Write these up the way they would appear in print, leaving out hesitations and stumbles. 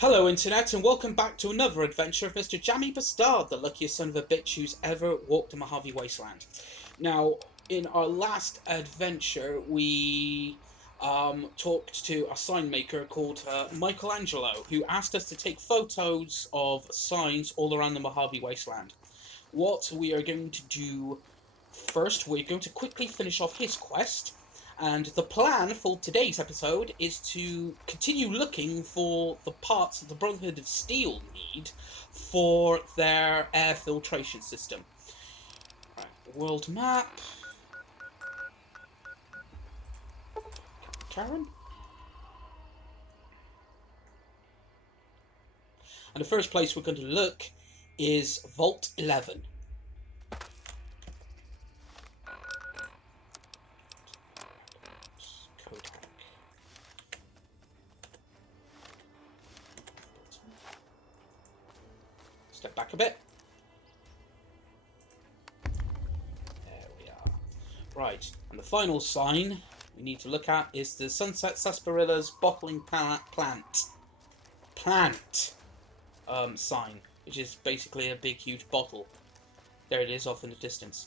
Hello Internet and welcome back to another adventure of Mr. Jammy B'Stard, the luckiest son of a bitch who's ever walked the Mojave Wasteland. Now, in our last adventure, we talked to a sign maker called Michelangelo, who asked us to take photos of signs all around the Mojave Wasteland. What we are going to do first, we're going to quickly finish off his quest. And the plan for today's episode is to continue looking for the parts that the Brotherhood of Steel need for their air filtration system. Right, world map. Karen? And the first place we're going to look is Vault 11. Step back a bit. There we are. Right, and the final sign we need to look at is the Sunset Sarsaparillas bottling plant sign, which is basically a big, huge bottle. There it is off in the distance.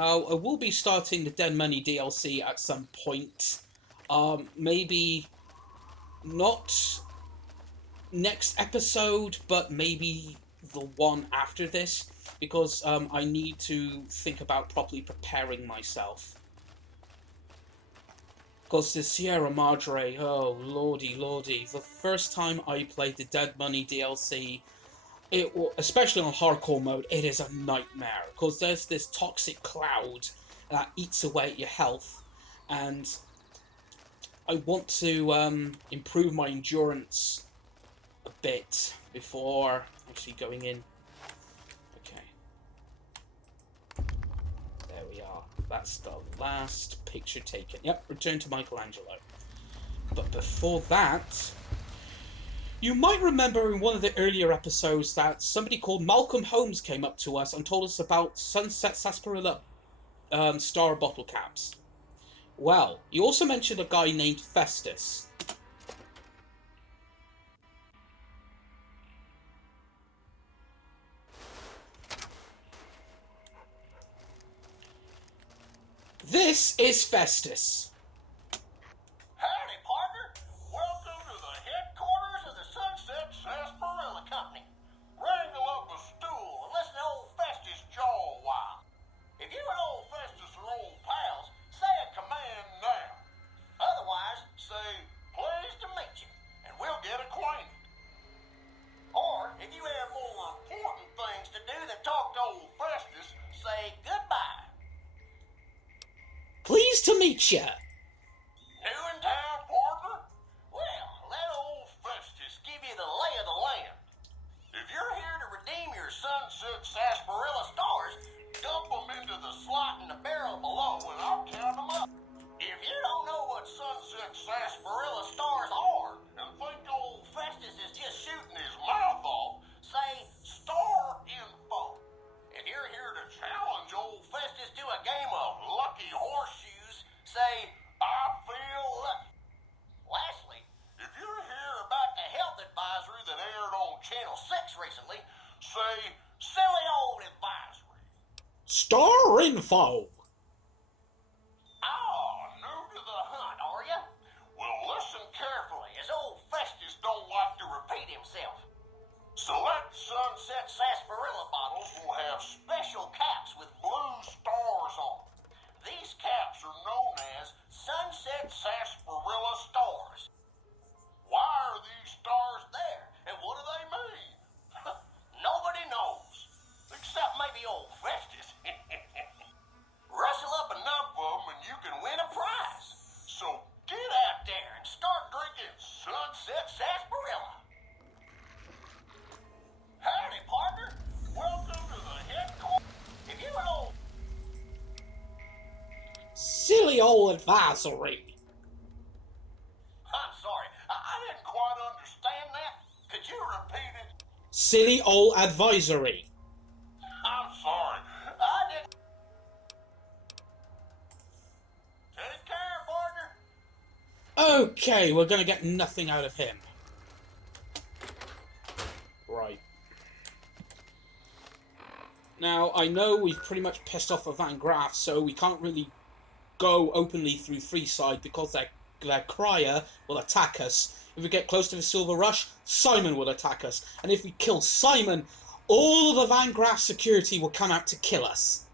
I will be starting the Dead Money DLC at some point. Maybe not next episode, but maybe the one after this, because I need to think about properly preparing myself. Because the Sierra Madre, oh lordy, the first time I played the Dead Money DLC, especially on hardcore mode, it is a nightmare, because there's this toxic cloud that eats away at your health, and I want to improve my endurance a bit before actually going in. Okay. There we are. That's the last picture taken. Yep, return to Michelangelo. But before that, you might remember in one of the earlier episodes that somebody called Malcolm Holmes came up to us and told us about Sunset Sarsaparilla star bottle caps. Well, he also mentioned a guy named Festus. This is Festus. Howdy, partner. Welcome to the headquarters of the Sunset Sarsaparilla Company. Wrangle up a stool and listen to old Festus jaw a while. If you and old Festus are old pals, say a command now. Otherwise, say, pleased to meet you, and we'll get acquainted. Or, if you have more important things to do than talk to old Festus, say goodbye. Pleased to meet ya. New in town, partner? Well, let old Festus give you the lay of the land. If you're here to redeem your Sunset Sarsaparilla stars, dump them into the slot in the barrel below and I'll count them up. If you don't know what Sunset Sarsaparilla stars are and think old Festus is just shooting his mouth off, say star info. If you're here to challenge old Festus to a game of lucky horseshoes, say, I feel lucky. Lastly, if you're here about the health advisory that aired on Channel 6 recently, say, silly old advisory. Star info. New to the hunt, are you? Well, listen carefully, as old Festus don't like to repeat himself. Select Sunset Sarsaparilla bottles will have special caps with blue stars on them. These caps are known as Sunset Sarsaparilla stars. Why are these stars there, and what do they mean? Nobody knows, except maybe old Festus. Rustle up enough of them and you can win a prize. So get out there and start drinking Sunset Sarsaparilla. Howdy, partner. Welcome to the headquarters. If you an old... Silly old advisory. I'm sorry, I didn't quite understand that. Could you repeat it? Silly old advisory. Okay, we're gonna get nothing out of him. Right. Now, I know we've pretty much pissed off a Van Graff, so we can't really go openly through Freeside because their crier will attack us. If we get close to the Silver Rush, Simon will attack us. And if we kill Simon, all of the Van Graff security will come out to kill us.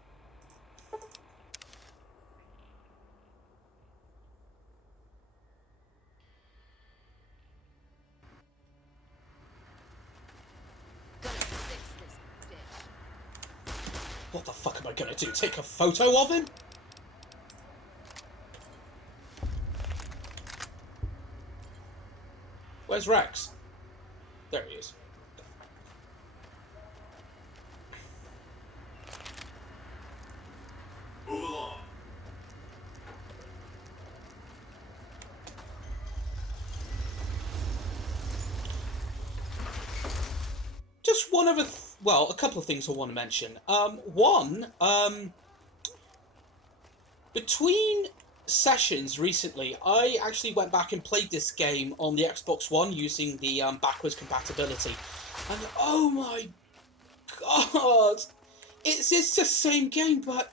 What the fuck am I gonna do? Take a photo of him? Where's Rex? There he is. Move along. Just one other, well, a couple of things I want to mention. One, between sessions recently, I actually went back and played this game on the Xbox One using the backwards compatibility. And oh my god! It's the same game, but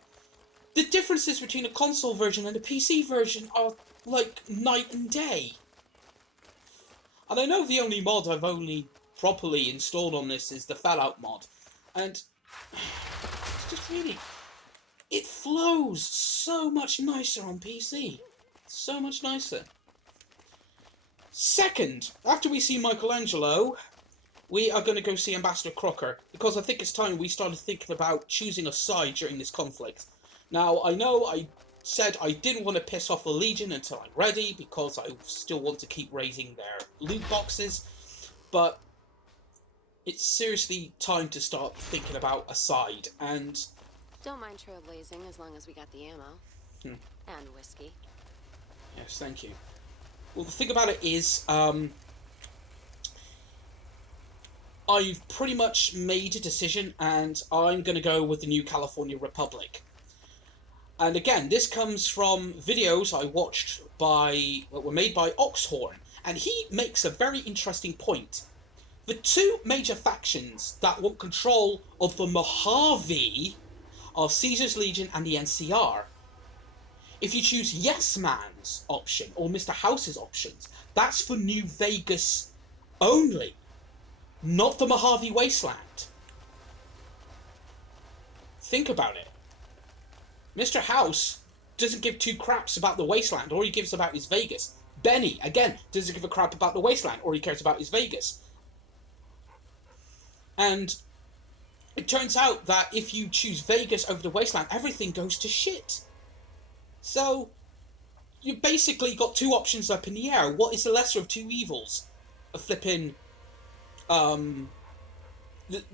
the differences between a console version and a PC version are like night and day. And I know the only mod I've only properly installed on this is the Fallout mod. And it's just really... it flows so much nicer on PC. So much nicer. Second, after we see Michelangelo, we are going to go see Ambassador Crocker, because I think it's time we started thinking about choosing a side during this conflict. Now, I know I said I didn't want to piss off the Legion until I'm ready, because I still want to keep raising their loot boxes, but it's seriously time to start thinking about a side, and... Don't mind trailblazing as long as we got the ammo. And whiskey. Yes, thank you. Well, the thing about it is, I've pretty much made a decision, and I'm going to go with the New California Republic. And again, this comes from videos I watched that were made by Oxhorn, and he makes a very interesting point. The two major factions that want control of the Mojave are Caesar's Legion and the NCR. If you choose Yes Man's option, or Mr. House's options, that's for New Vegas only, not the Mojave Wasteland. Think about it. Mr. House doesn't give two craps about the Wasteland, all he gives about is Vegas. Benny, again, doesn't give a crap about the Wasteland, all he cares about is Vegas. And it turns out that if you choose Vegas over the Wasteland, everything goes to shit. So, you basically got two options up in the air. What is the lesser of two evils? A flipping, the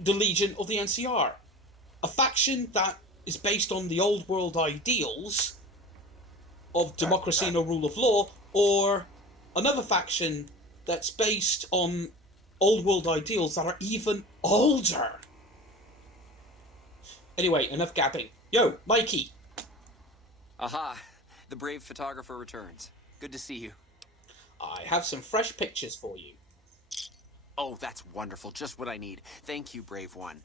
Legion or the NCR? A faction that is based on the old world ideals of democracy and a rule of law, or another faction that's based on old world ideals that are even older. Anyway, enough gabbing. Yo, Mikey. Aha, the brave photographer returns. Good to see you. I have some fresh pictures for you. Oh, that's wonderful. Just what I need. Thank you, brave one.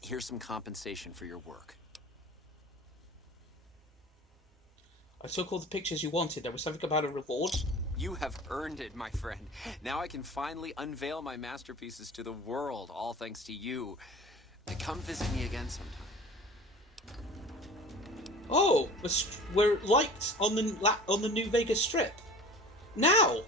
Here's some compensation for your work. I took all the pictures you wanted. There was something about a reward. You have earned it, my friend. Now I can finally unveil my masterpieces to the world, all thanks to you. Come visit me again sometime. Oh, we're liked on the New Vegas Strip. Now,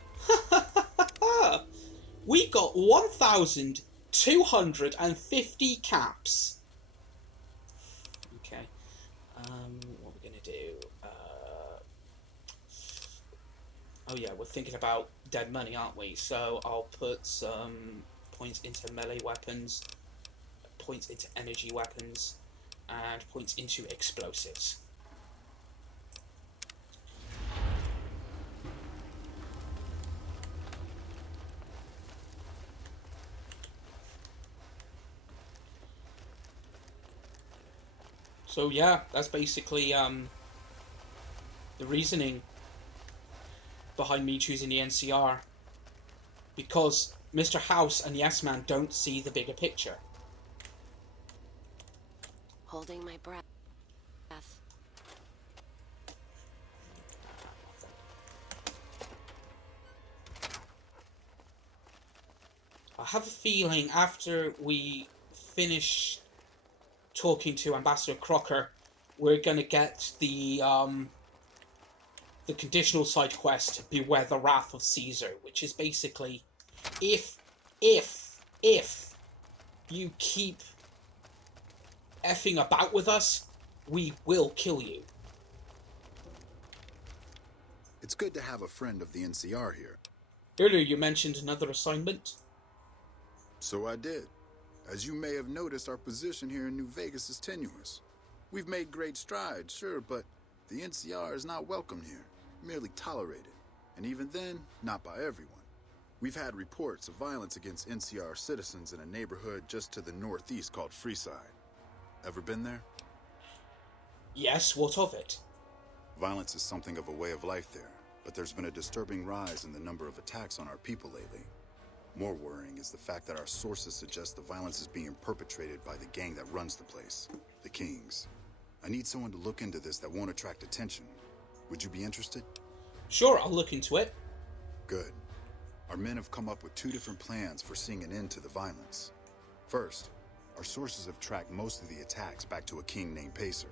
we got 1,250 caps. Okay. What we're gonna do? Oh yeah, we're thinking about dead money, aren't we? So I'll put some points into melee weapons, points into energy weapons, and points into explosives. So yeah, that's basically the reasoning behind me choosing the NCR. Because Mr. House and Yes Man don't see the bigger picture. Holding my breath. I have a feeling after we finish talking to Ambassador Crocker, we're going to get the conditional side quest, Beware the Wrath of Caesar, which is basically, if you keep effing about with us, we will kill you. It's good to have a friend of the NCR here. Earlier you mentioned another assignment. So I did. As you may have noticed, our position here in New Vegas is tenuous. We've made great strides, sure, but the NCR is not welcome here, merely tolerated. And even then, not by everyone. We've had reports of violence against NCR citizens in a neighborhood just to the northeast called Freeside. Ever been there? Yes, what of it? Violence is something of a way of life there, but there's been a disturbing rise in the number of attacks on our people lately. More worrying is the fact that our sources suggest the violence is being perpetrated by the gang that runs the place, the Kings. I need someone to look into this that won't attract attention. Would you be interested? Sure, I'll look into it. Good. Our men have come up with 2 different plans for seeing an end to the violence. First, our sources have tracked most of the attacks back to a king named Pacer.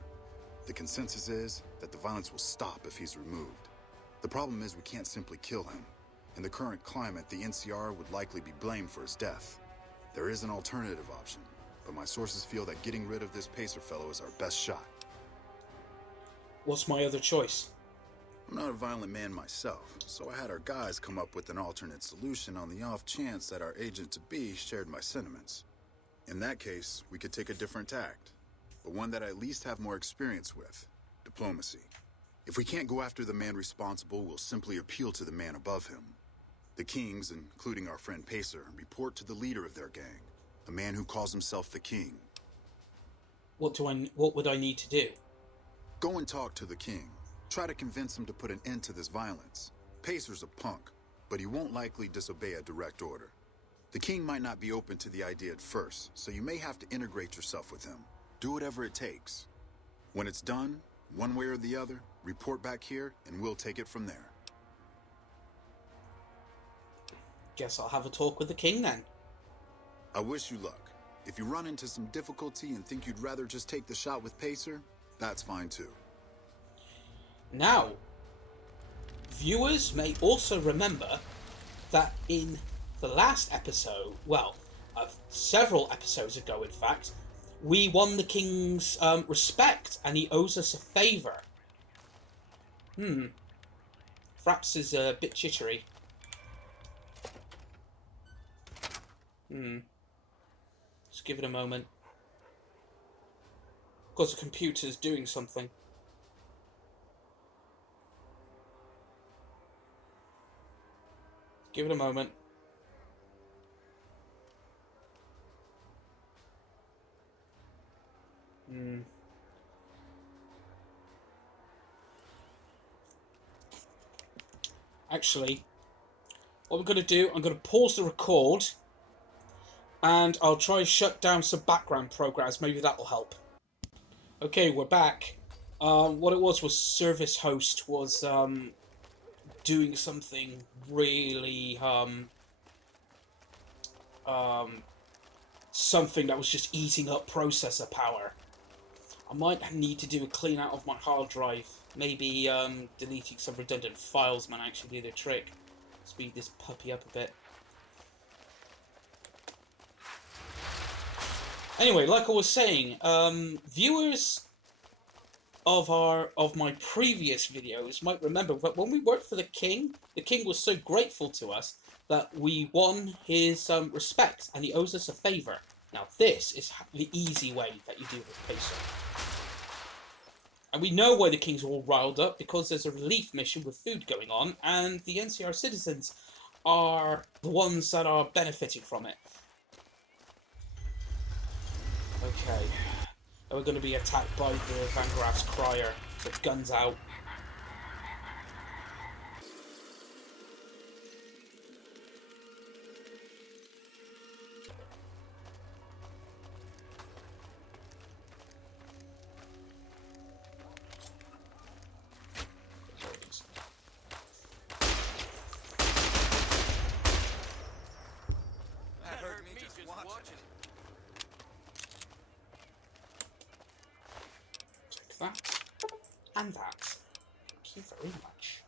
The consensus is that the violence will stop if he's removed. The problem is we can't simply kill him. In the current climate, the NCR would likely be blamed for his death. There is an alternative option, but my sources feel that getting rid of this Pacer fellow is our best shot. What's my other choice? I'm not a violent man myself, so I had our guys come up with an alternate solution on the off chance that our agent-to-be shared my sentiments. In that case, we could take a different tact, but one that I at least have more experience with: diplomacy. If we can't go after the man responsible, we'll simply appeal to the man above him. The Kings, including our friend Pacer, report to the leader of their gang, a man who calls himself the King. What would I need to do? Go and talk to the King. Try to convince him to put an end to this violence. Pacer's a punk, but he won't likely disobey a direct order. The King might not be open to the idea at first, so you may have to integrate yourself with him. Do whatever it takes. When it's done, one way or the other, report back here and we'll take it from there. Guess I'll have a talk with the king then. I wish you luck. If you run into some difficulty and think you'd rather just take the shot with Pacer, that's fine too. Now, viewers may also remember that in the last episode, well, several episodes ago in fact, we won the king's respect and he owes us a favour. Fraps is a bit jittery. Just give it a moment. Of course, the computer's doing something. Give it a moment. Actually, what we're going to do, I'm going to pause the record and I'll try and shut down some background programs. Maybe that will help. Okay, we're back. What it was Service Host was doing something really something that was just eating up processor power. I might need to do a clean out of my hard drive. Maybe deleting some redundant files might actually be the trick. Speed this puppy up a bit. Anyway, like I was saying, viewers of my previous videos might remember that when we worked for the king was so grateful to us that we won his respect, and he owes us a favour. Now this is the easy way that you deal with Pacer. And we know why the kings are all riled up, because there's a relief mission with food going on, and the NCR citizens are the ones that are benefiting from it. Okay. We're going to be attacked by the Van Graff's Crier. So guns out. that. And that. Thank you very much.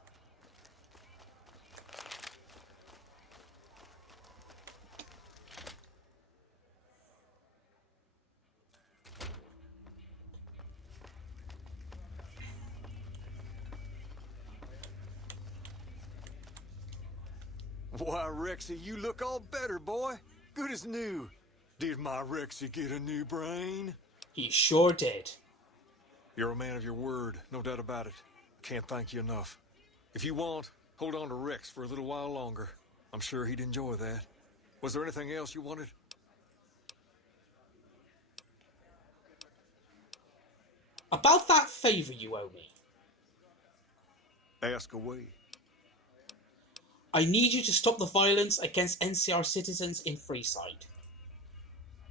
Why, Rexy, you look all better, boy. Good as new. Did my Rexy get a new brain? He sure did. You're a man of your word, no doubt about it. I can't thank you enough. If you want, hold on to Rex for a little while longer. I'm sure he'd enjoy that. Was there anything else you wanted? About that favour you owe me. Ask away. I need you to stop the violence against NCR citizens in Freeside.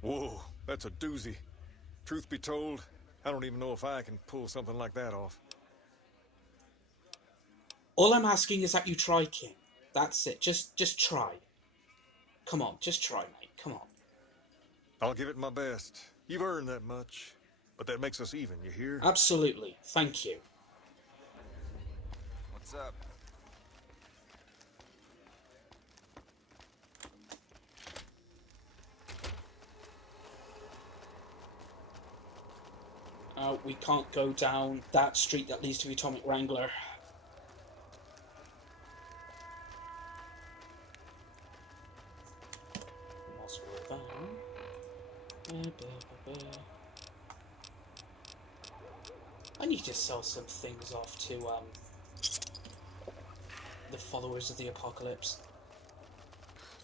Whoa, that's a doozy. Truth be told, I don't even know if I can pull something like that off. All I'm asking is that you try, King. That's it. Just try. Come on, just try, mate. Come on. I'll give it my best. You've earned that much. But that makes us even, you hear? Absolutely. Thank you. What's up? We can't go down that street that leads to the Atomic Wrangler. Whilst we're there... I need to sell some things off to the followers of the apocalypse.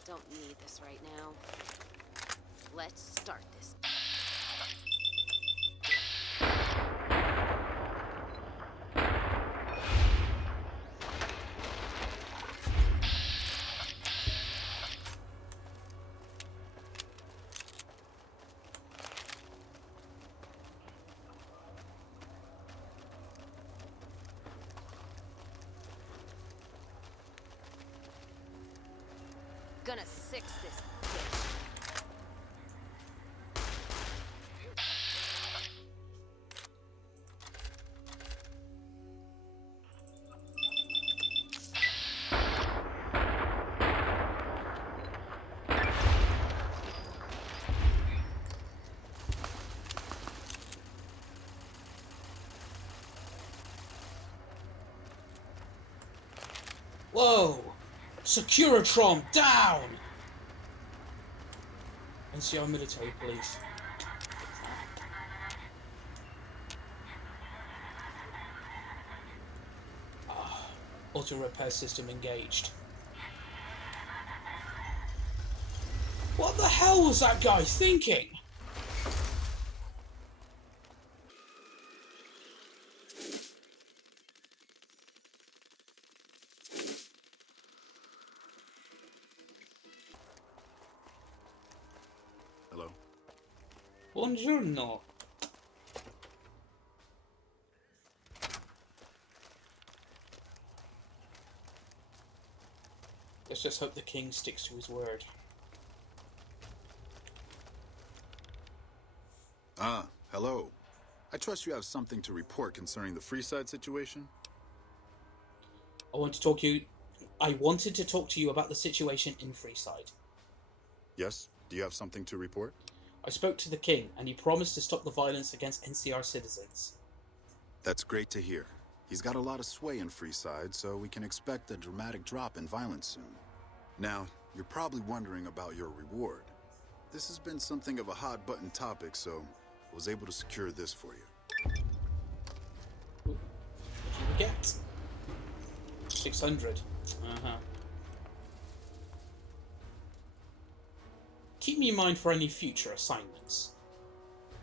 Don't need this right now. Let's start this. Gonna six this bitch. Whoa! Securitron down! NCR military police. Auto repair system engaged. What the hell was that guy thinking? Hello? Buongiorno. Let's just hope the king sticks to his word. Ah, hello. I trust you have something to report concerning the Freeside situation? I wanted to talk to you about the situation in Freeside. Yes? Do you have something to report? I spoke to the king, and he promised to stop the violence against NCR citizens. That's great to hear. He's got a lot of sway in Freeside, so we can expect a dramatic drop in violence soon. Now, you're probably wondering about your reward. This has been something of a hot-button topic, so I was able to secure this for you. What do you get? 600. Keep me in mind for any future assignments.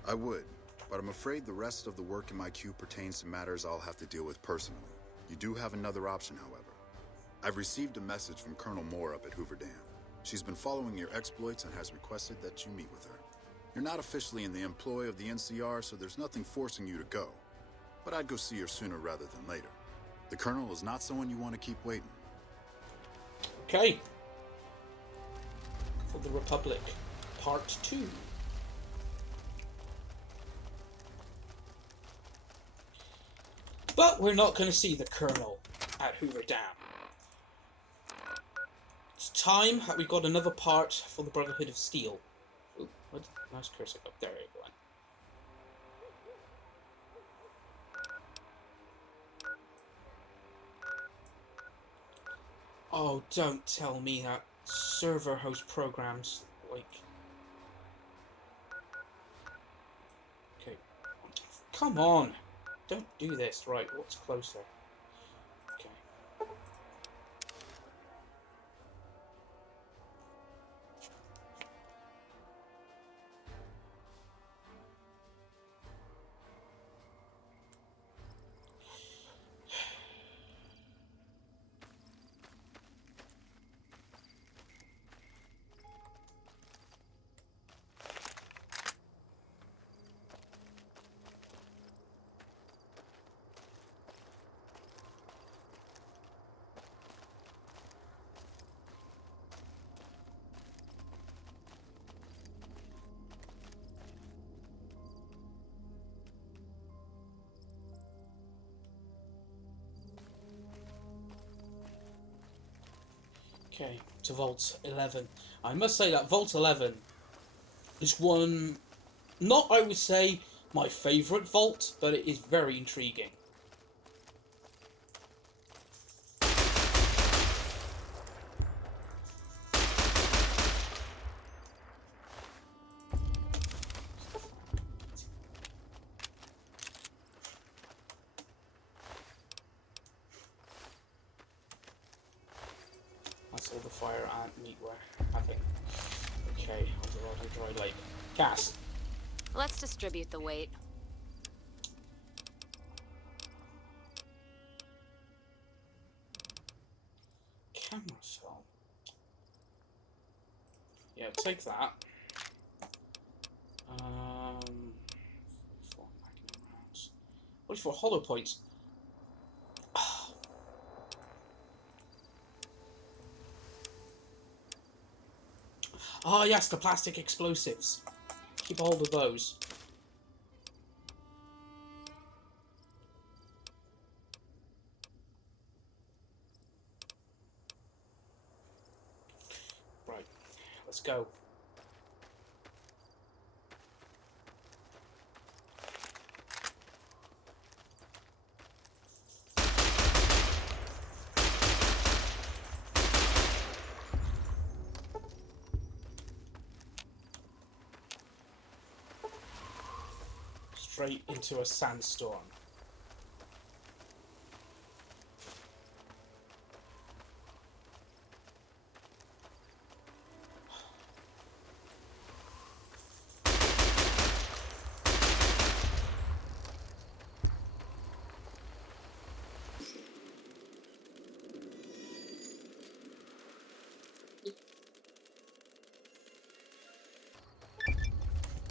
I would, but I'm afraid the rest of the work in my queue pertains to matters I'll have to deal with personally. You do have another option, however. I've received a message from Colonel Moore up at Hoover Dam. She's been following your exploits and has requested that you meet with her. You're not officially in the employ of the NCR, so there's nothing forcing you to go. But I'd go see her sooner rather than later. The Colonel is not someone you want to keep waiting. Okay. For the Republic, Part 2. But we're not going to see the Colonel at Hoover Dam. It's time. We've got another part for the Brotherhood of Steel. Ooh, what? Nice cursor up. There you go. Oh, don't tell me that server host programs, like... Okay. Come on! Don't do this. Right, what's closer? Okay. Okay, to Vault 11. I must say that Vault 11 is one, not I would say my favourite vault, but it is very intriguing. That's all the fire and meatware, I think. Okay, on the road to Dry Lake. Cass. Let's distribute the weight. Camera film. Yeah, take that. 44 magnum rounds. 44 hollow points. Ah, yes, the plastic explosives. Keep a hold of those. Right, let's go. Straight into a sandstorm.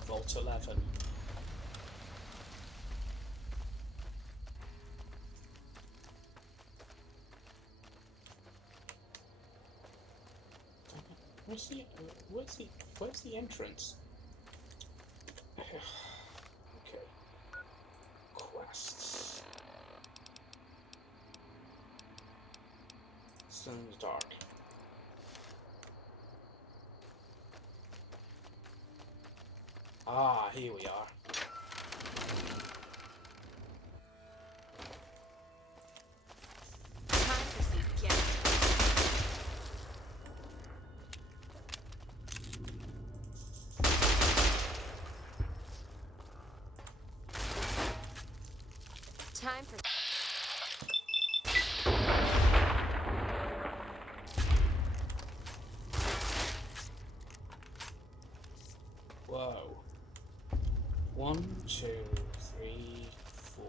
Vault 11. Where's the entrance? Okay. Quests. Still in the dark. Ah, here we are. Time for some again. Time for... Whoa. 1, 2, 3, 4.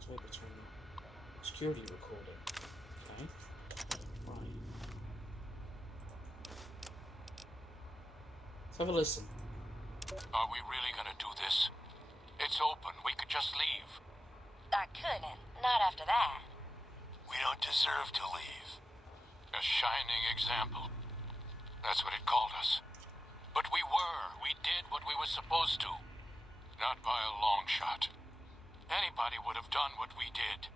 Switch between security recording. Okay. Right. Let's have a listen. Are we really gonna do this? It's open. We could just leave. I couldn't. Not after that. We don't deserve to leave. A shining example. That's what it called us. But we did what we were supposed to. Not by a long shot. Anybody would have done what we did.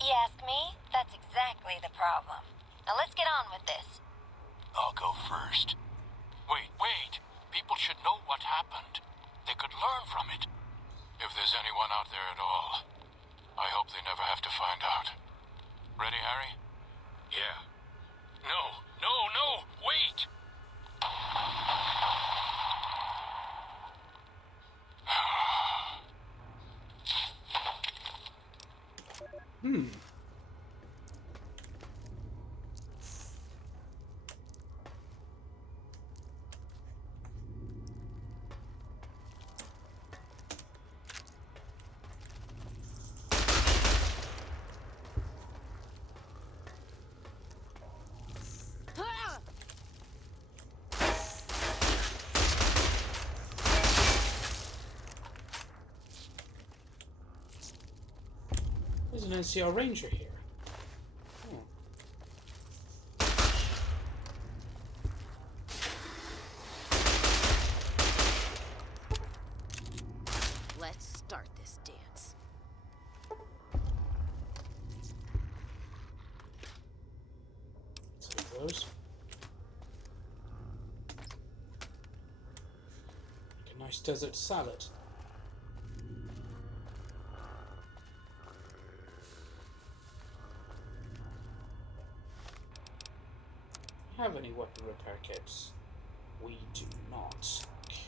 You ask me? That's exactly the problem. Now let's get on with this. I'll go first. Wait. People should know what happened. They could learn from it. If there's anyone out there at all, I hope they never have to find out. Ready, Harry? Yeah. No, wait! There's an NCR Ranger here. Oh. Let's start this dance. Take those. Make a nice desert salad. Have any weapon repair kits? We do not. Okay.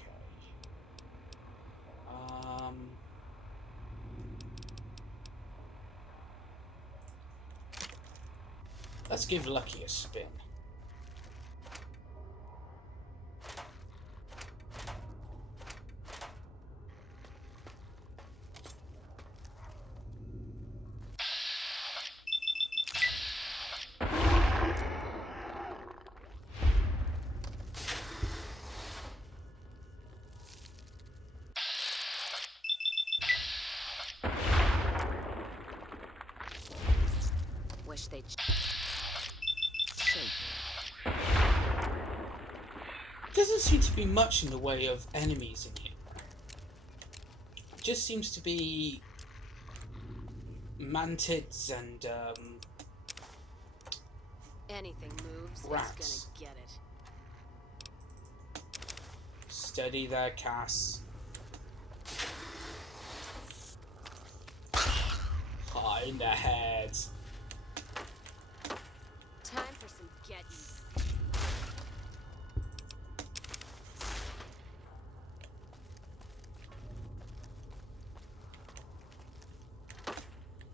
Let's give Lucky a spin. Wish they'd Doesn't seem to be much in the way of enemies in here. It just seems to be mantids and anything moves, rats. it's gonna get it. Steady there, Cass. High in the head. Time for some get even.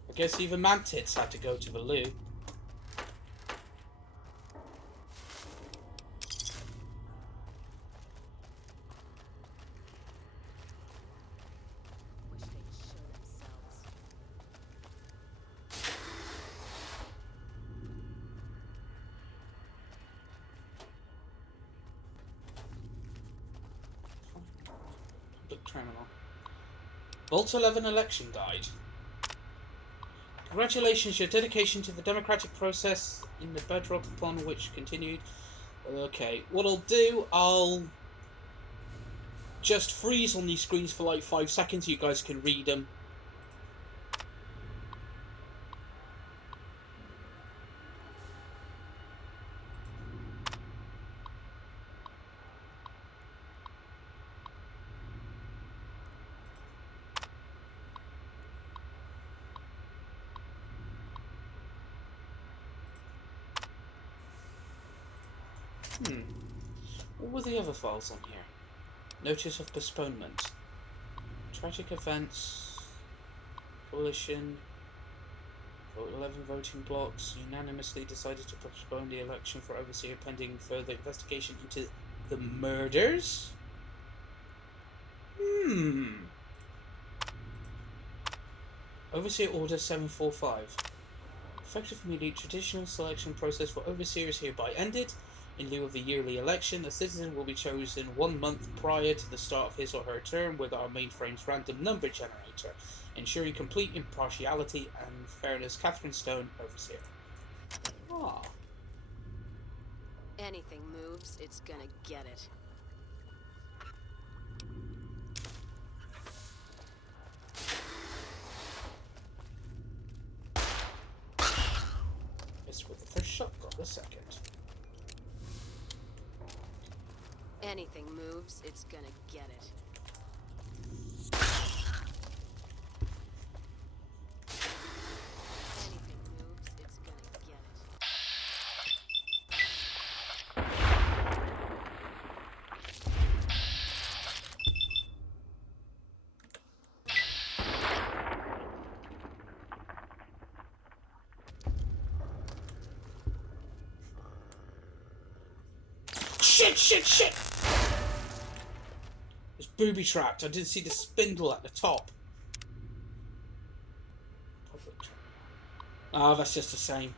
I guess even mantids had to go to the loo. Wish they'd show themselves. Public criminal. Vault 11 election guide. Congratulations, your dedication to the democratic process in the bedrock upon which continued. Okay, what I'll do, I'll just freeze on these screens for like 5 seconds. You guys can read them. What were the other files on here? Notice of postponement. Tragic events. Coalition. Vote 11 voting blocks unanimously decided to postpone the election for overseer pending further investigation into the murders? Overseer Order 745. Effective immediate traditional selection process for overseers hereby ended. In lieu of the yearly election, a citizen will be chosen 1 month prior to the start of his or her term with our mainframe's random number generator, ensuring complete impartiality and fairness. Catherine Stone, Overseer. Ah. Anything moves, it's gonna get it. Missed with the first shot, got the second. Anything moves, it's gonna get it. Anything moves, it's gonna get it. Shit! It's booby trapped. I didn't see the spindle at the top. Oh, that's just the same.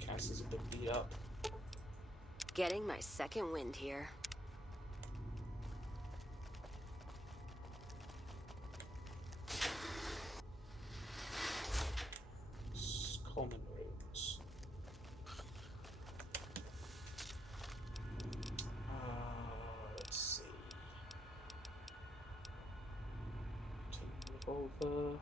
Cass is a bit beat up. Getting my second wind here. Common rooms. Let's see. Take the revolver.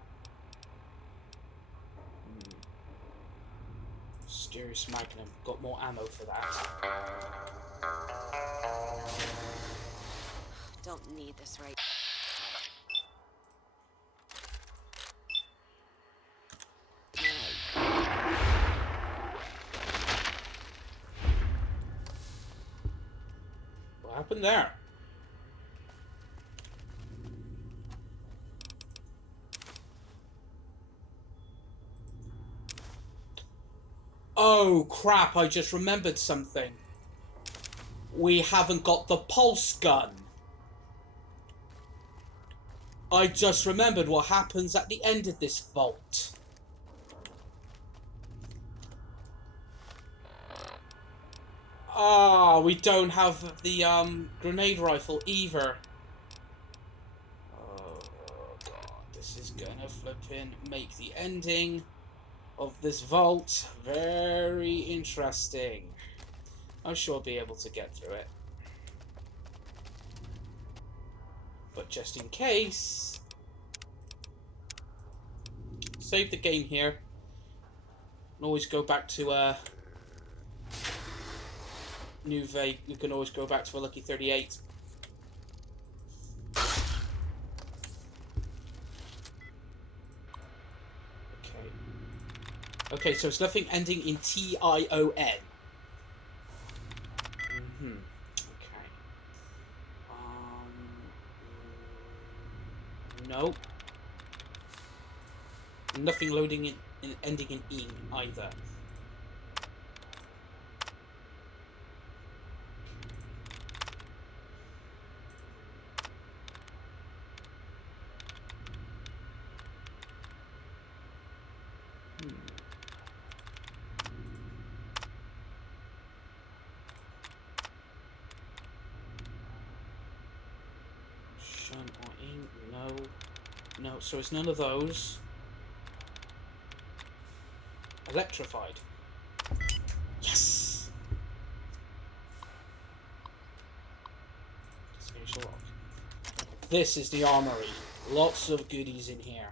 Mysterious Magnum. Got more ammo for that. Don't need this right. What happened there? Oh crap, I just remembered something. We haven't got the pulse gun. I just remembered what happens at the end of this vault. Ah, we don't have the grenade rifle either. Oh god, this is gonna flippin' make the ending of this vault very interesting. I'm sure I'll be able to get through it. But just in case, save the game here. And always go back to Nuve. You can always go back to a Lucky 38. Okay, so it's nothing ending in T-I-O-N. Okay. No. Nothing loading in ending in ing either. Shun or ing? No. No, so it's none of those. Electrified. Yes! Spatial lock. This is the armory. Lots of goodies in here.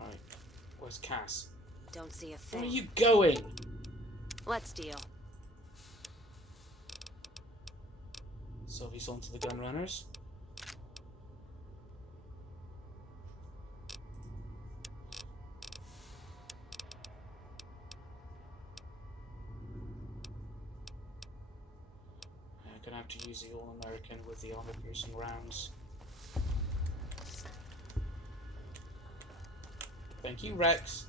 Alright, where's Cass? Don't see a Where thing. are you going? Let's deal. Sylvie's onto the gun runners. I'm gonna have to use the All-American with the armor-piercing rounds. Thank you, Rex.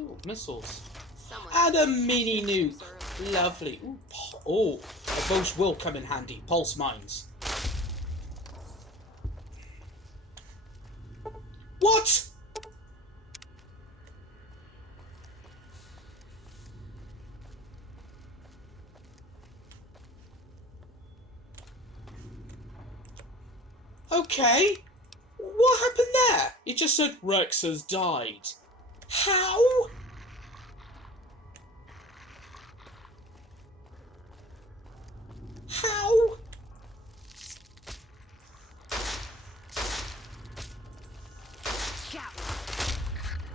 Ooh, missiles. Someone And a catch mini their nuke. troops early. Lovely. Ooh, oh, those will come in handy. Pulse mines. What? Okay. What happened there? It just said Rex has died. How? How?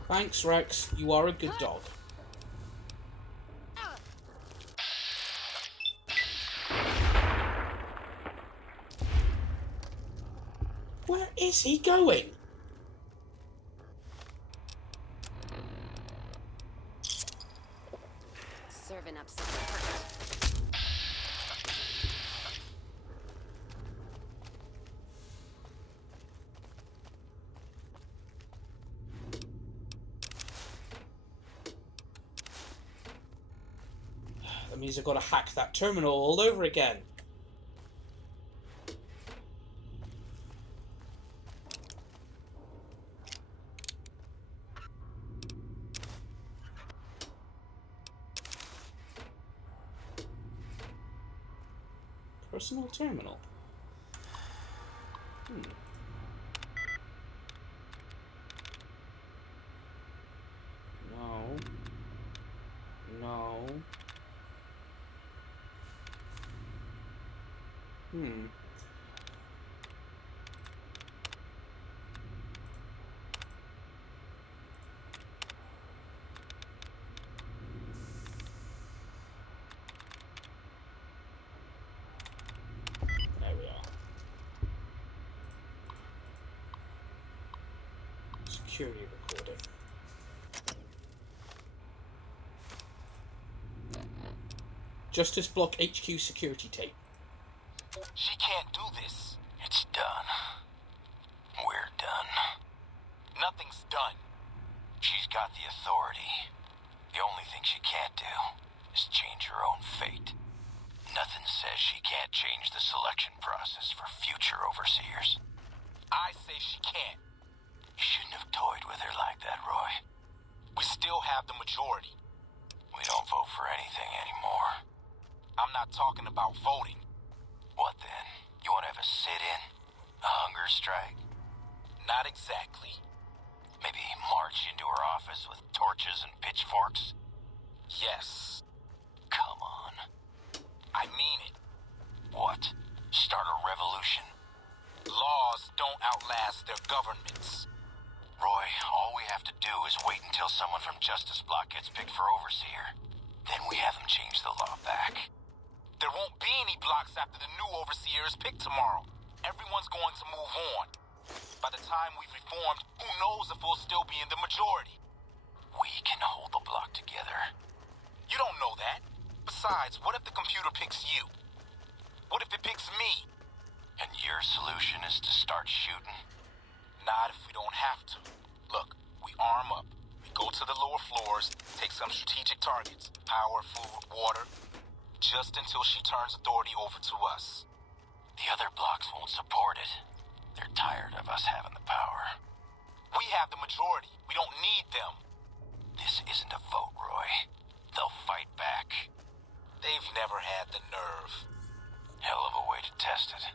Thanks, Rex. You are a good dog. Where is he going? Serving up some hurt. That means I've got to hack that terminal all over again. Personal terminal. No. No. There we are. Security recording. Justice Block HQ security tape. She can't do this. It's done. We're done. Nothing's done. She's got the authority. The only thing she can't do is change her own fate. Nothing says she can't change the selection process for future overseers. I say she can't. You shouldn't have toyed with her like that, Roy. We still have the majority. We don't vote for anything anymore. I'm not talking about voting. What then? You want to have a sit-in? A hunger strike? Not exactly. Maybe march into her office with torches and pitchforks? Yes. Come on. I mean it. What? Start a revolution? Laws don't outlast their governments. Roy, all we have to do is wait until someone from Justice Block gets picked for overseer. Then we have them change the law back. There won't be any blocks after the new overseer is picked tomorrow. Everyone's going to move on. By the time we've reformed, who knows if we'll still be in the majority? We can hold the block together. You don't know that. Besides, what if the computer picks you? What if it picks me? And your solution is to start shooting? Not if we don't have to. Look, we arm up. We go to the lower floors, take some strategic targets. Power, food, water. Just until she turns authority over to us. The other blocks won't support it. They're tired of us having the power. We have the majority. We don't need them. This isn't a vote, Roy. They'll fight back. They've never had the nerve. Hell of a way to test it.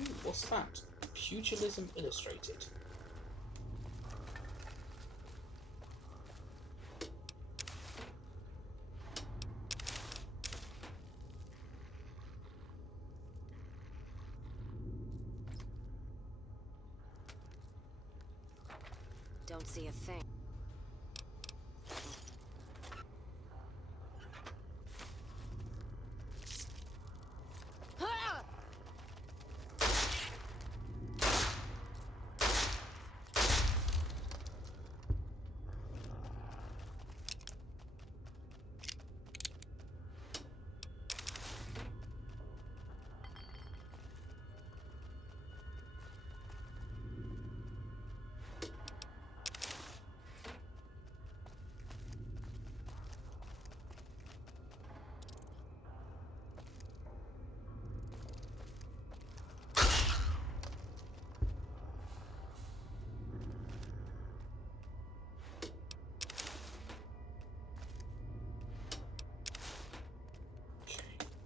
Ooh, what's that? Pugilism Illustrated. Don't see a thing.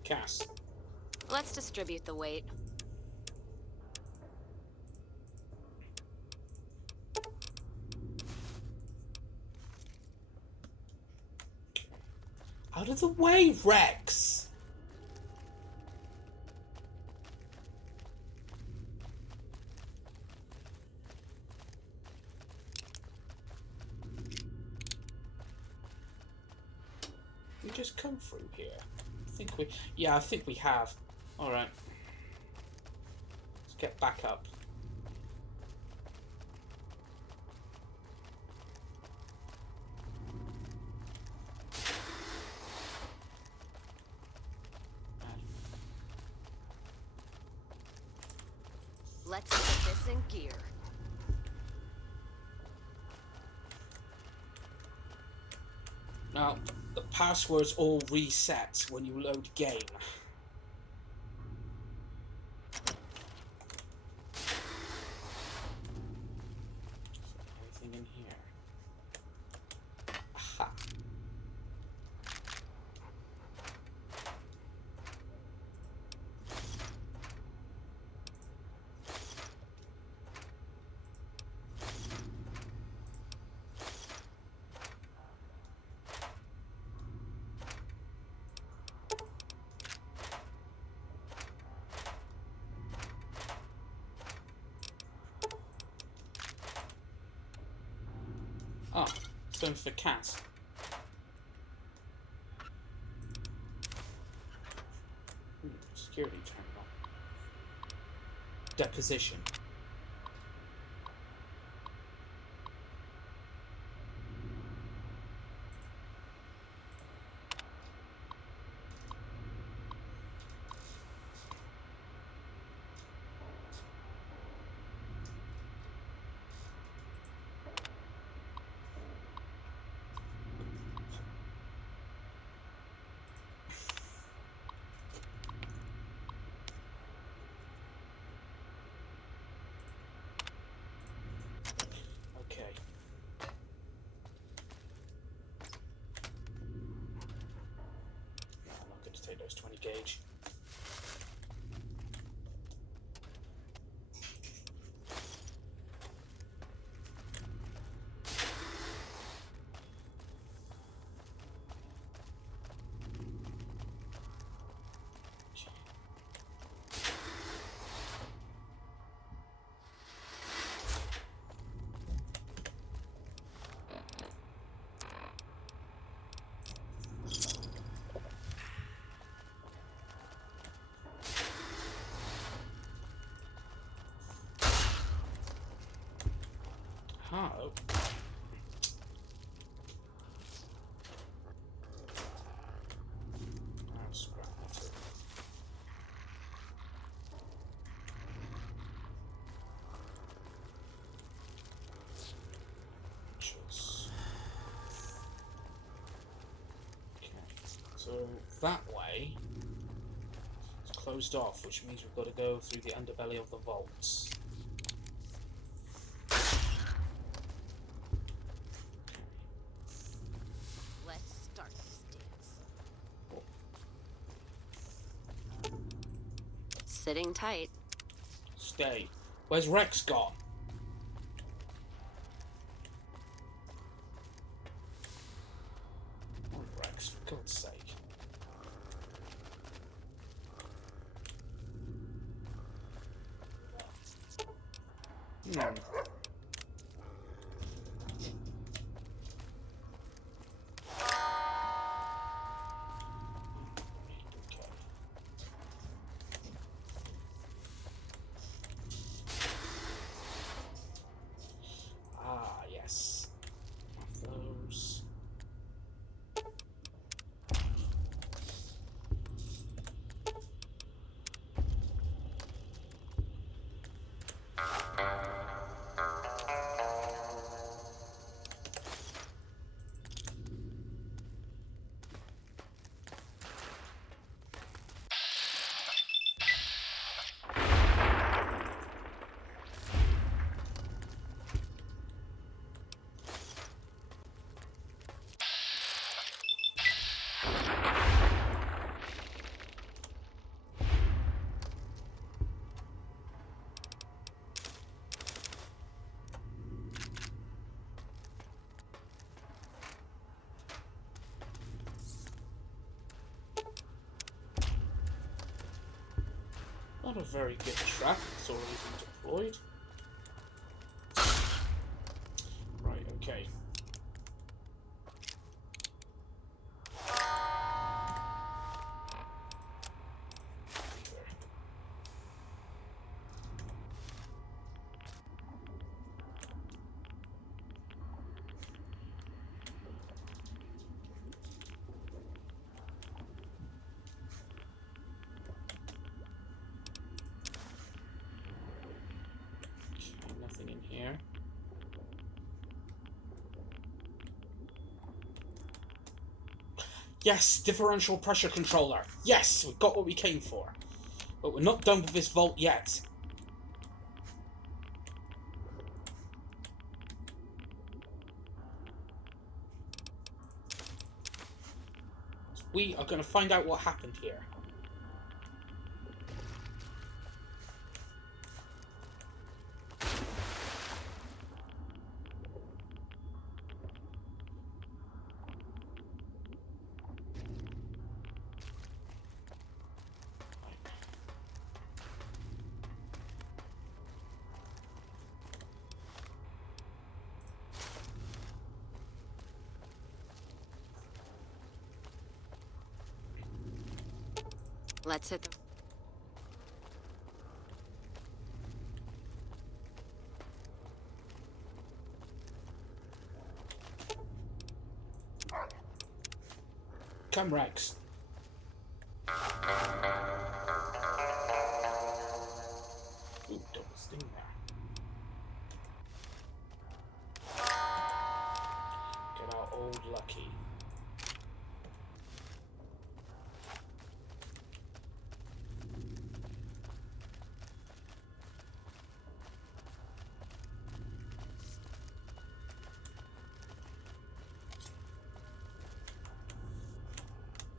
Cass. Let's distribute the weight. Out of the way, Rex! We just come through here. I think we have. Alright. Let's get back up. Let's put this in gear. Now, the passwords all reset when you load game. Anything in here? Aha. Oh, it's going for Cass. Security terminal. Deposition. Okay. No, I'm not going to take those 20 gauge. Oh. I'll scrap that too. Matches. Okay, so that way it's closed off, which means we've got to go through the underbelly of the vaults. Let's start this dance. Sitting tight. Stay. Where's Rex gone? Oh, Rex, for God's sake. Hmm. Okay. Ah, yes. One of those. not a very good trap. It's already been deployed. Right, okay. Nothing in here. Yes, differential pressure controller. Yes, we've got what we came for. But we're not done with this vault yet. We are going to find out what happened here. Let's hit the... Come, Rex. Ooh, double sting there. Get our old Lucky.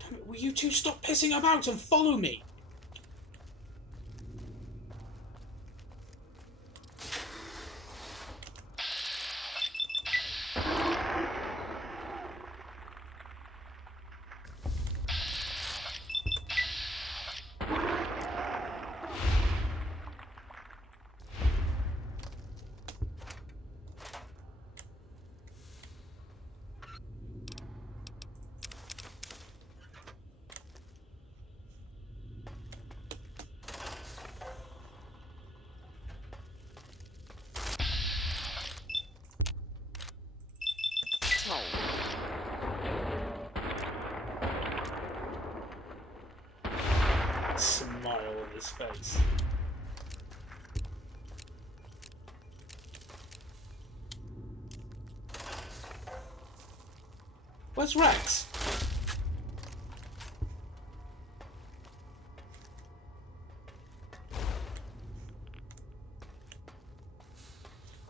Damn it, will you two stop pissing about and follow me? Smile on his face. Where's Rex?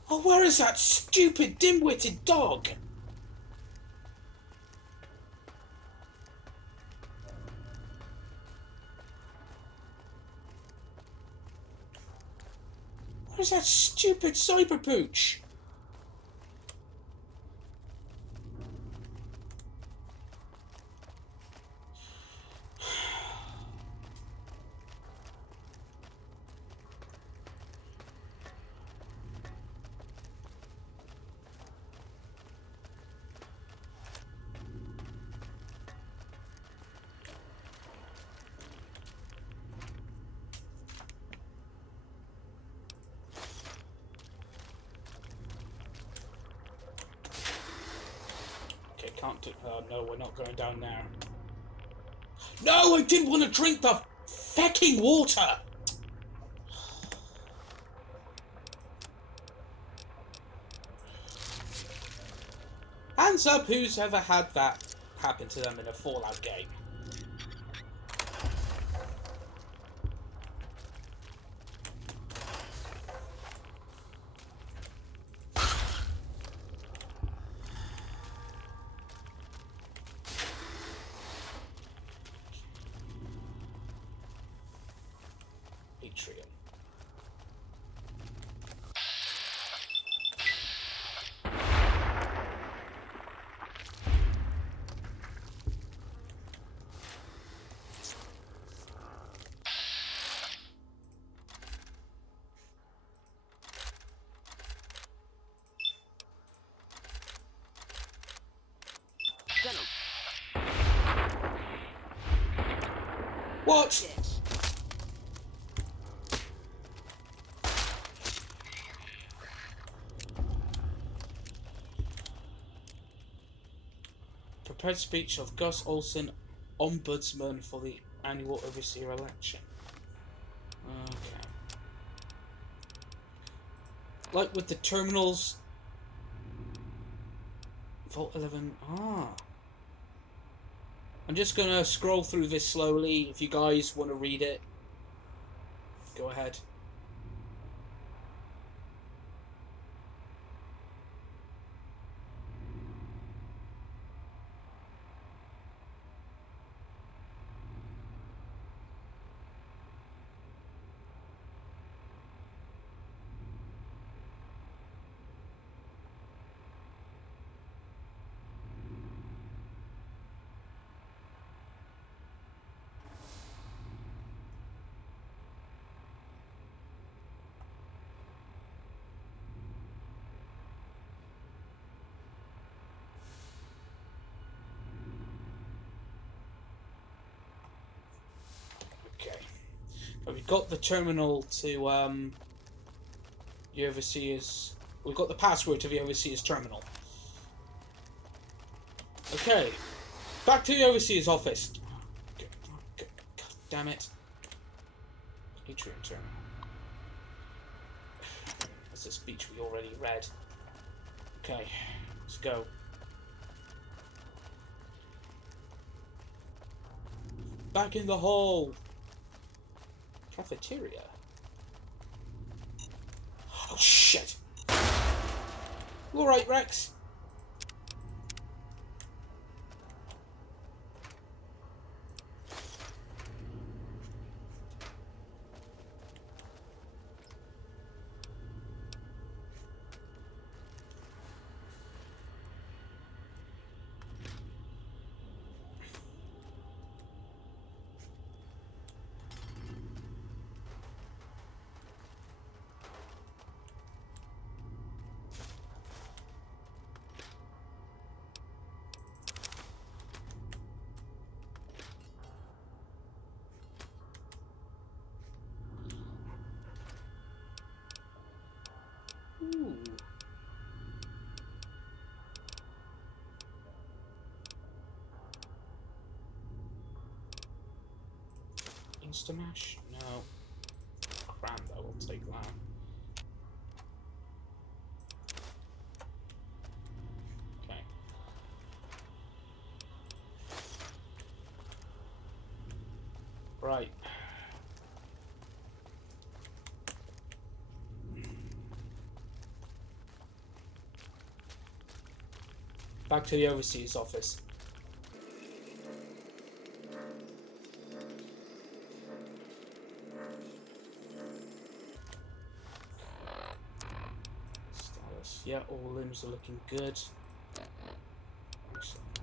Oh, where is that stupid, dim-witted dog? Where's that stupid cyber pooch? Can't do. Oh no, we're not going down there. No, I didn't want to drink the fecking water. Hands up, who's ever had that happen to them in a Fallout game? Atrium. What? Prepared speech of Gus Olsen, Ombudsman for the annual Overseer election. Okay. Like with the terminals... Vault 11... Ah. I'm just gonna scroll through this slowly. If you guys want to read it, go ahead. Okay. But we've got the terminal to the Overseer's... We've got the password to the Overseer's terminal. Okay. Back to the Overseer's office. God damn it. Atrium terminal. That's a speech we already read. Okay. Let's go. Back in the hall. Cafeteria. Oh shit! You alright, Rex? Ooh. Instamash? No. Cram, though, we'll take that. Okay. Right. Back to the Overseer's office. Status. Yeah, all limbs are looking good. Excellent.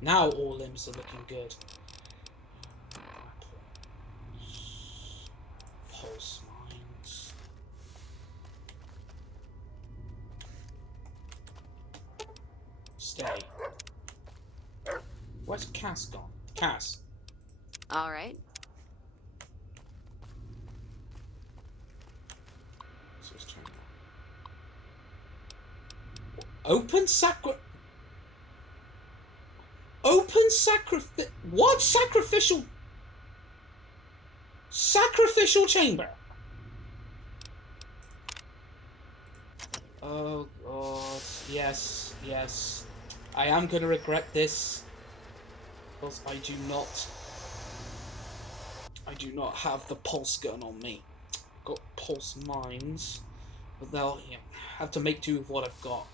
Now all limbs are looking good. Pulse mines. Stay. Where's Cass gone? Cass. All right. So let's turn that. Open sacrifice. What? Sacrificial chamber. Oh god. Yes, yes. I am gonna regret this. Because I do not have the pulse gun on me. Got pulse mines. But they'll have to make do with what I've got.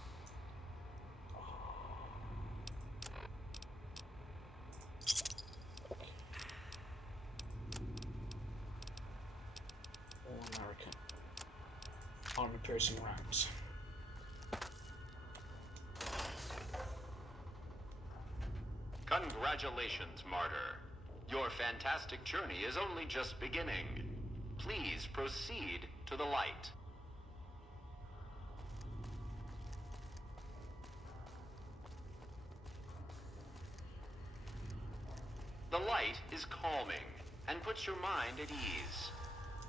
All American. Armor-piercing rounds. Congratulations, Martyr. Your fantastic journey is only just beginning. Please proceed to the light. The light is calming. and puts your mind at ease.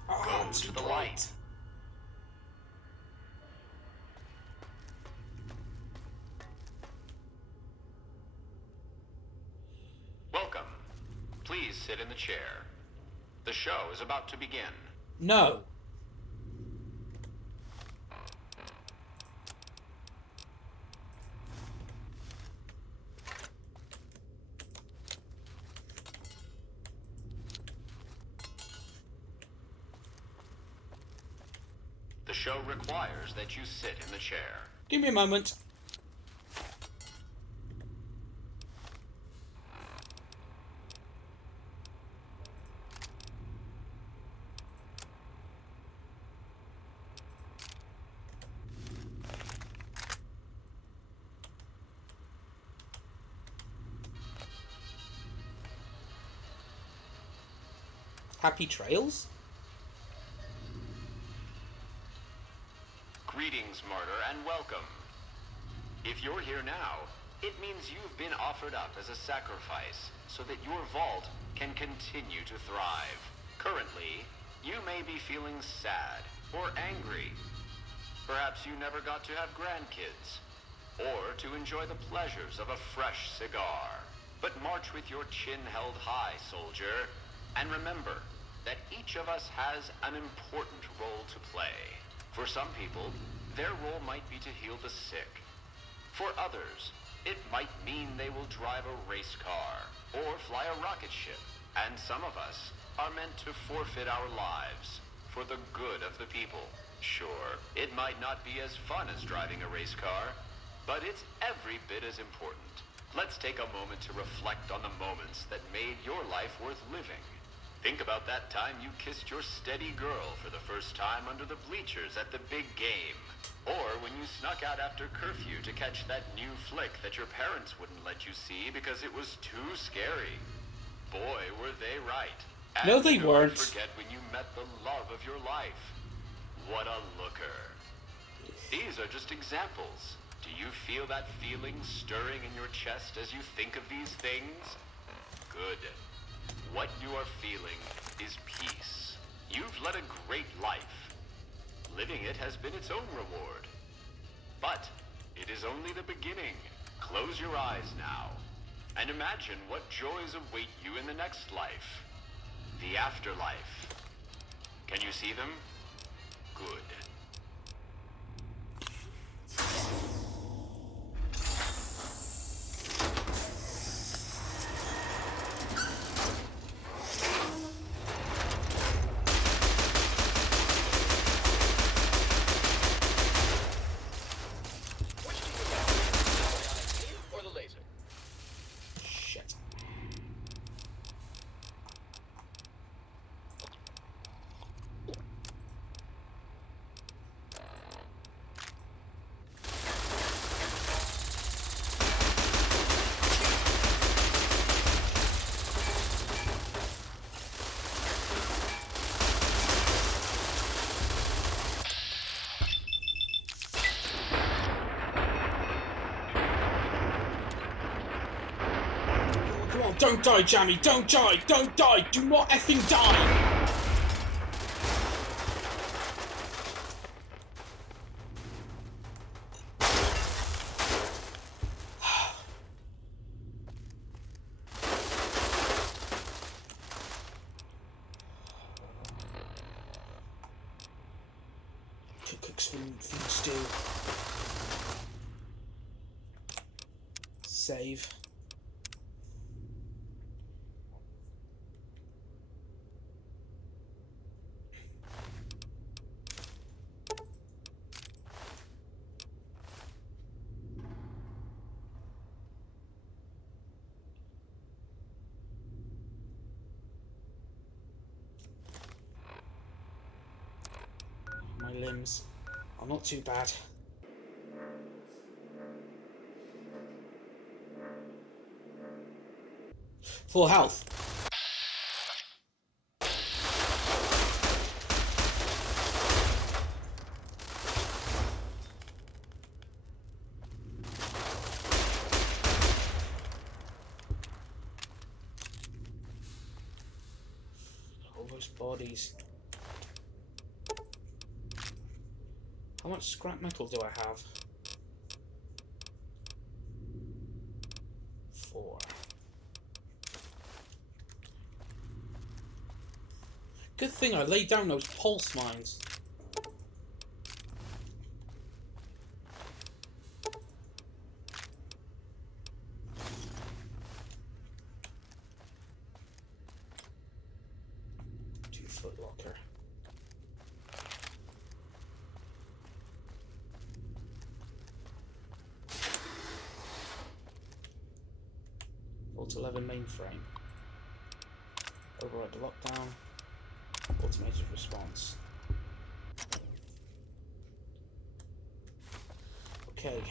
Oh, Go too to the bright. light. Welcome. Please sit in the chair. The show is about to begin. No. The show requires that you sit in the chair. Give me a moment. Happy trails? Greetings, martyr, and welcome. If you're here now, it means you've been offered up as a sacrifice so that your vault can continue to thrive. Currently, you may be feeling sad or angry. Perhaps you never got to have grandkids, or to enjoy the pleasures of a fresh cigar. But march with your chin held high, soldier, and remember that each of us has an important role to play. For some people, their role might be to heal the sick. For others, it might mean they will drive a race car or fly a rocket ship. And some of us are meant to forfeit our lives for the good of the people. Sure, it might not be as fun as driving a race car, but it's every bit as important. Let's take a moment to reflect on the moments that made your life worth living. Think about that time you kissed your steady girl for the first time under the bleachers at the big game. Or when you snuck out after curfew to catch that new flick that your parents wouldn't let you see because it was too scary. Boy, were they right. And No, they don't weren't. forget when you met the love of your life. What a looker. These are just examples. Do you feel that feeling stirring in your chest as you think of these things? Good. What you are feeling is peace. You've led a great life. Living it has been its own reward. But it is only the beginning. Close your eyes now and imagine what joys await you in the next life. The afterlife. Can you see them? Good. Shit. Come on, don't die, Jammy! Don't die! Don't die! Do not effing die! Cooks food stew. Save. My limbs are not too bad. Full health. Most bodies. How much scrap metal do I have? 4. Good thing I laid down those pulse mines. Foot locker. Vault 11 mainframe. Override the lockdown. Automated response. Okay.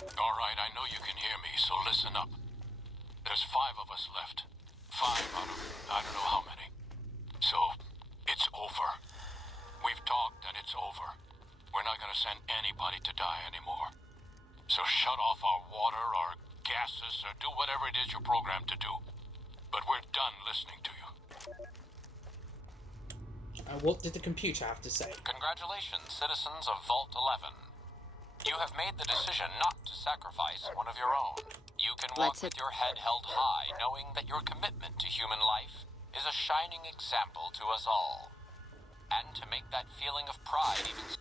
Alright, I know you can hear me, so listen up. There's 5 of us left. 5 out of I don't know how many. So, it's over. We've talked and it's over. We're not gonna send anybody to die anymore. So shut off our water, our gases, or do whatever it is you're programmed to do. But we're done listening to you. What did the computer have to say? Congratulations, citizens of Vault 11. You have made the decision not to sacrifice one of your own. You can walk with your head held high, knowing that your commitment to human life is a shining example to us all. And to make that feeling of pride even...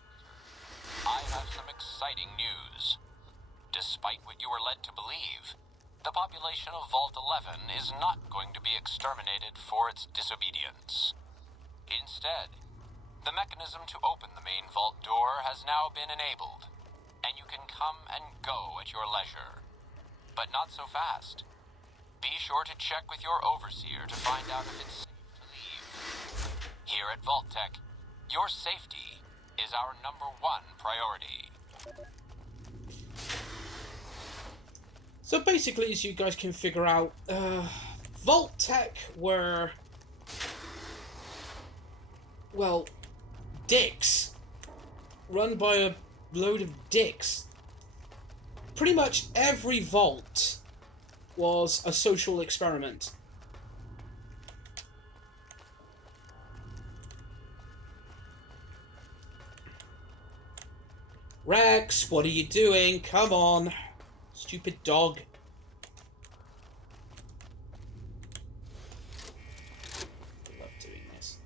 I have some exciting news. Despite what you were led to believe, the population of Vault 11 is not going to be exterminated for its disobedience. Instead, the mechanism to open the main vault door has now been enabled, and you can come and go at your leisure. But not so fast. Be sure to check with your overseer to find out if it's safe to leave. Here at Vault Tec, your safety is our #1 priority. So basically, as you guys can figure out, Vault Tec were, well, dicks. Run by a load of dicks. Pretty much every vault was a social experiment. Rex, what are you doing? Come on. Stupid dog. I love doing this.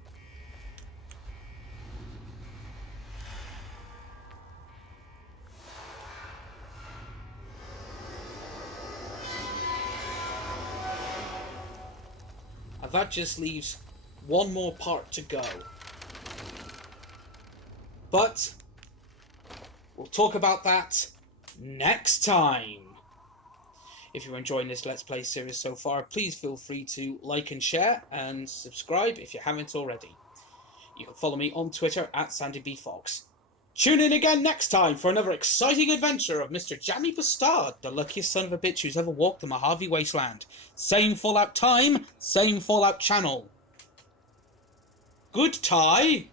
And that just leaves one more part to go. But we'll talk about that next time. If you're enjoying this Let's Play series so far, please feel free to like and share and subscribe if you haven't already. You can follow me on Twitter at SandyBFox. Tune in again next time for another exciting adventure of Mr. Jammy B'Stard, the luckiest son of a bitch who's ever walked the Mojave Wasteland. Same Fallout time, same Fallout channel. Good tie.